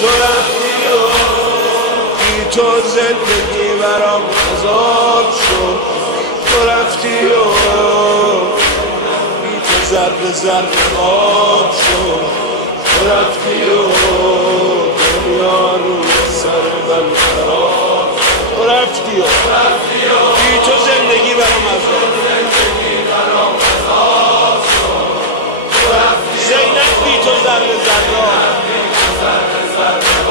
تو رفتی و بی تو زندگی برام عذاب شد. تو رفتی و بی تو ذره ذره آب شد. تو رفتی و دنیا روی سر من خراب. تو رفتی و بی تو زندگی برام عذاب شد. زینب بی تو ذره ذره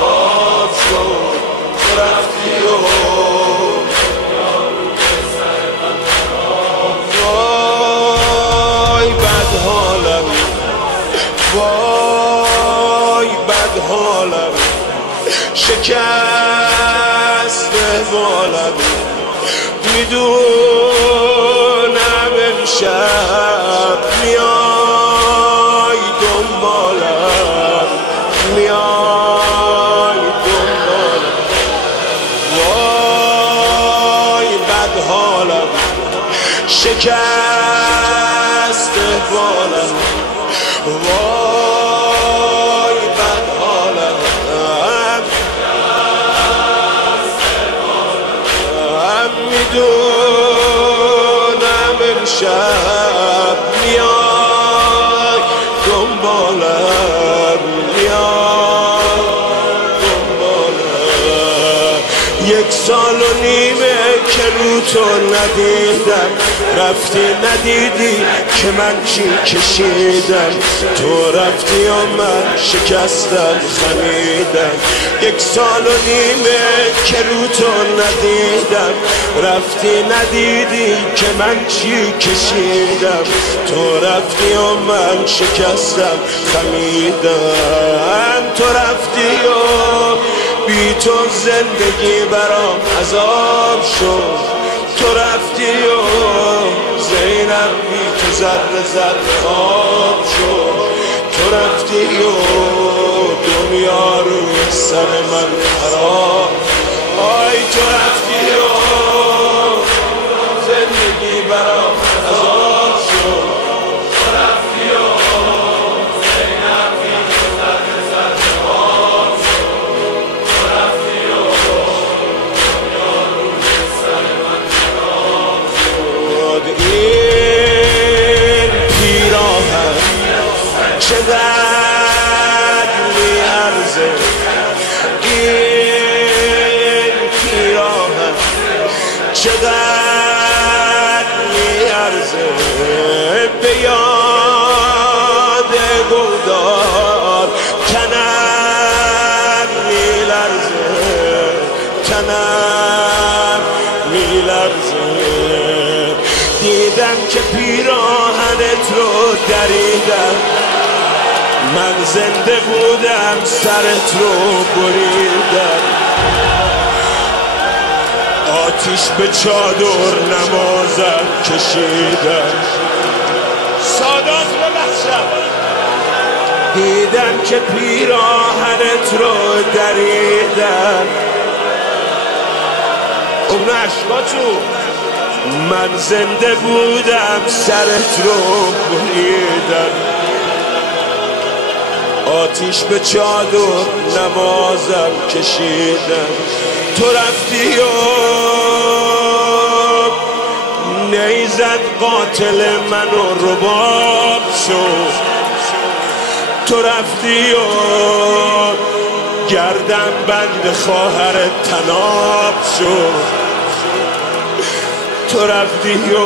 آب شد. تو رفتی و وای بد حالم، وای بد حالم، شکست بالم. میدونم امشب میای دنبالم، میای دنبالم. وای بد حالم، شکست بالم. وای بد حالم، میدونم امشب میای دنبالم، میای دنبالم. 1 سال و نیمه که رو تو ندیدم، رفتی ندیدی که من چی کشیدم. تو رفتی و من شکستم خمیدم. 1 سال و نیمه که رو تو ندیدم، رفتی ندیدی که من چی کشیدم. تو رفتی و من شکستم خمیدم. تو رفتی و بی تو زندگی برام عذاب شد. تو رفتی و زینب بی تو ذره ذره آب شد. تو رفتی و دنیا روی سر من خراب. آی تو رفتی و زندگی برام عذاب شد. تو رفتی و زینب بی تو ذره ذره آب شد. تو رفتی و دنیا روی سر من خراب شد. این پیراهن چقدر میارزه، این پیراهن چقدر میارزه. به یاد گلدار تنم میلرزه، تنم میلرزه. دیدم که پیراهنت رو دریدم، من زنده بودم سرت رو بریدم. آتیش به چادر نمازم کشیدم. سادات ببخشم. دیدم که پیراهنت رو دریدم، اون عشقاتو. من زنده بودم سرت رو بریدم. آتیش به چادر نمازم کشیدم. تو رفتی و نیزد قاتل منو رباب شد. تو رفتی و گردن بند خواهر تناب شد. تو رفتی و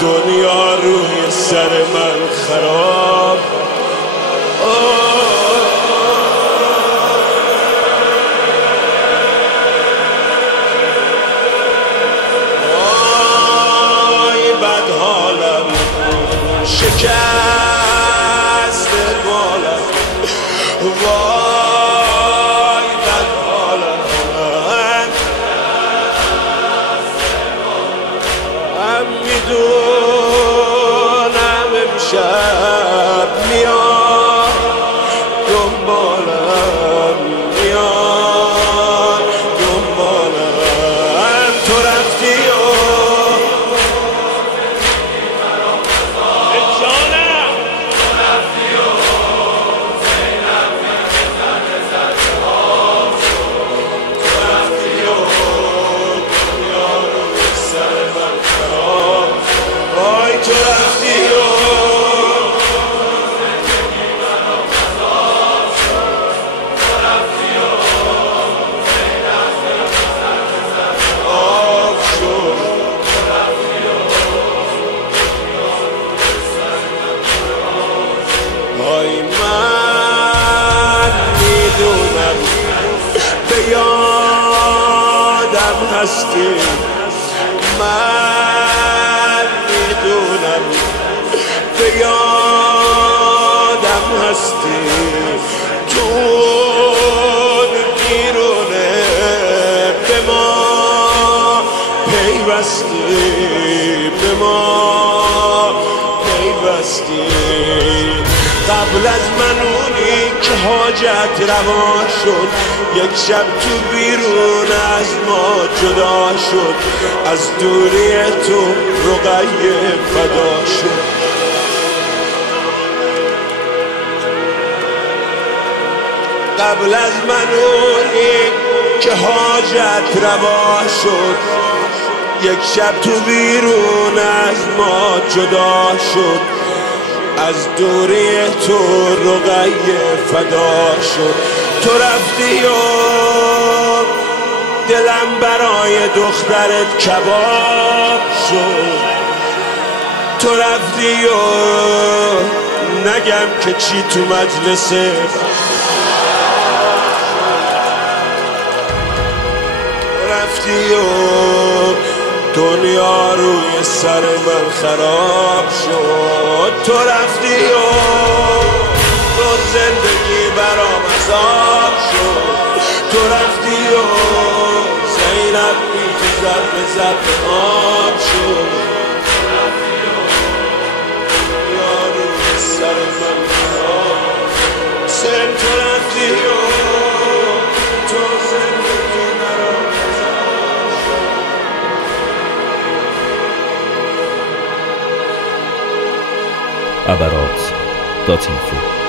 دنیا روی سر من خراب. آی بد حالم، شکست بالم. وای بد حالم، میدونم امشب میاد دنبالم، میاد دنبالم. تو رفتی و جانم، تو رفتی و زینب به ما پیوستی. قبل از من اونی که حاجت روا شد، یک شب تو بیرون از ما جدا شد، از دوری تو رقیه فدا شد. قبل از من اونی که حاجت روا شد، یک شب تو بیرون از ما جدا شد، از دوری تو رقیه فدا شد. تو رفتی و دلم برای دخترت کباب شد. تو رفتی و نگم که چی تو مجلسه رفتی و دنیا روی سر من خراب شد. تو رفتی و تو زندگی برام عذاب شد. تو رفتی و زینب بی تو ضرب آب شد. دنیا روی سر من خراب شد. تو رفتی و تو زندگی برام abarat.info